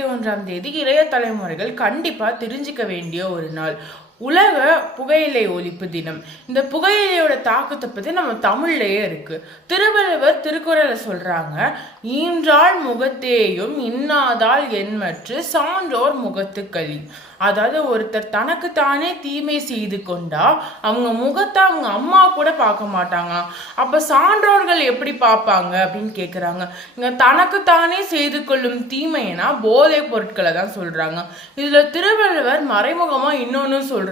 31ஆம் தேதி இளைய தலைமுறைகள் கண்டிப்பா தெரிஞ்சுக்க வேண்டிய ஒரு நாள். உலக புகையிலை ஒழிப்பு தினம். இந்த புகையிலையோட தாக்கத்தை பத்தி நம்ம தமிழ்லயே இருக்கு. திருவள்ளுவர் திருக்குறளை சொல்றாங்க, ஈன்றாள் முகத்தேயும் இன்னாதால் என்மற்று சான்றோர் முகத்து களி. அதாவது ஒருத்தர் தனக்குத்தானே தீமை செய்து கொண்டா அவங்க முகத்தை அவங்க அம்மா கூட பார்க்க மாட்டாங்க. அப்ப சான்றோர்கள் எப்படி பார்ப்பாங்க அப்படின்னு கேட்குறாங்க. இங்க தனக்குத்தானே செய்து கொள்ளும் தீமைனா போதை பொருட்களை தான் சொல்றாங்க. இதுல திருவள்ளுவர் மறைமுகமா இன்னொன்னு சொல்றாங்க,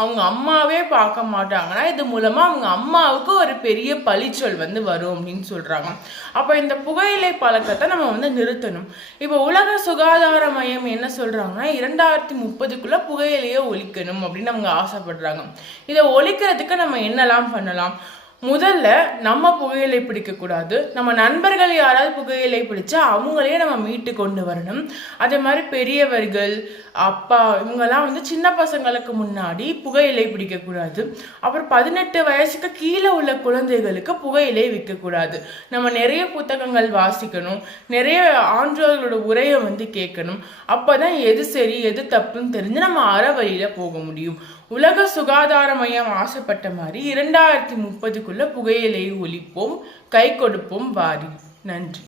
அவங்க அம்மாவே பார்க்க மாட்டாங்கன்னா இது மூலமா அவங்க அம்மாவுக்கு ஒரு பெரிய பழிச்சொல் வரும் அப்படின்னு சொல்றாங்க. அப்ப இந்த புகையிலை பழக்கத்தை நம்ம நிறுத்தணும். இப்ப உலக சுகாதார மையம் என்ன சொல்றாங்கன்னா 2030க்குள்ள புகையிலையை ஒழிக்கணும் அப்படின்னு அவங்க ஆசைப்படுறாங்க. இதை ஒழிக்கிறதுக்கு நம்ம என்னெல்லாம் பண்ணலாம்? முதல்ல நம்ம புகையிலை பிடிக்கக்கூடாது. நம்ம நண்பர்கள் யாராவது புகையிலை பிடிச்சா அவங்களையே நம்ம மீட்டு கொண்டு வரணும். அதே மாதிரி பெரியவர்கள், அப்பா, இவங்கெல்லாம் சின்ன பசங்களுக்கு முன்னாடி புகையிலை பிடிக்கக்கூடாது. அப்புறம் 18 வயசுக்கு கீழே உள்ள குழந்தைகளுக்கு புகையிலை விற்கக்கூடாது. நம்ம நிறைய புத்தகங்கள் வாசிக்கணும், நிறைய ஆன்றோர்களோட உரையை கேட்கணும். அப்போதான் எது சரி எது தப்புன்னு தெரிஞ்சு நம்ம அறவழியில போக முடியும். உலக சுகாதார மையம் ஆசைப்பட்ட மாதிரி 2030க்குள்ள புகையிலையை ஒழிப்போம், கை கொடுப்போம் வாரி. நன்றி.